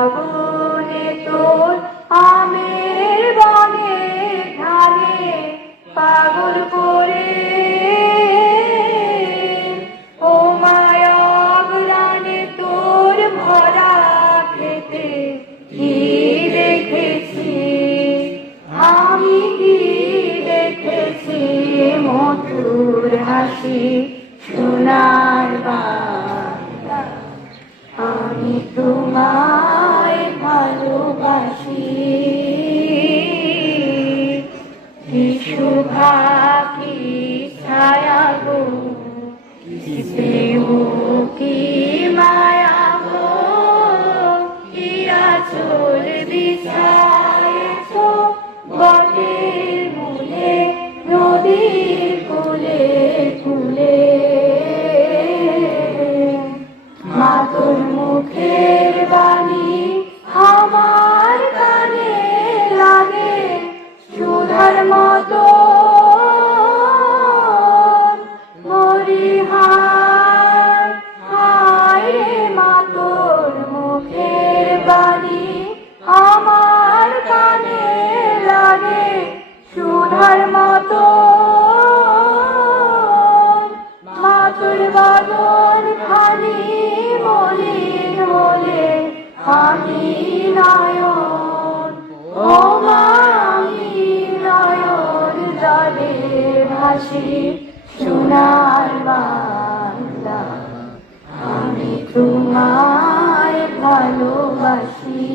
ফাগুনে তোর আমের বনে ধানে পাগল করে। তোর ভরা খেতে দেখেছি? আমি দেখেছি? মধুর হাসি, সোনার বাংলা আমি তোমায় মাতুর আমি নয়ন ও আমি নয়ন জলে ভাসি সোনার বাংলা। আমি তোমায় ভালোবাসি।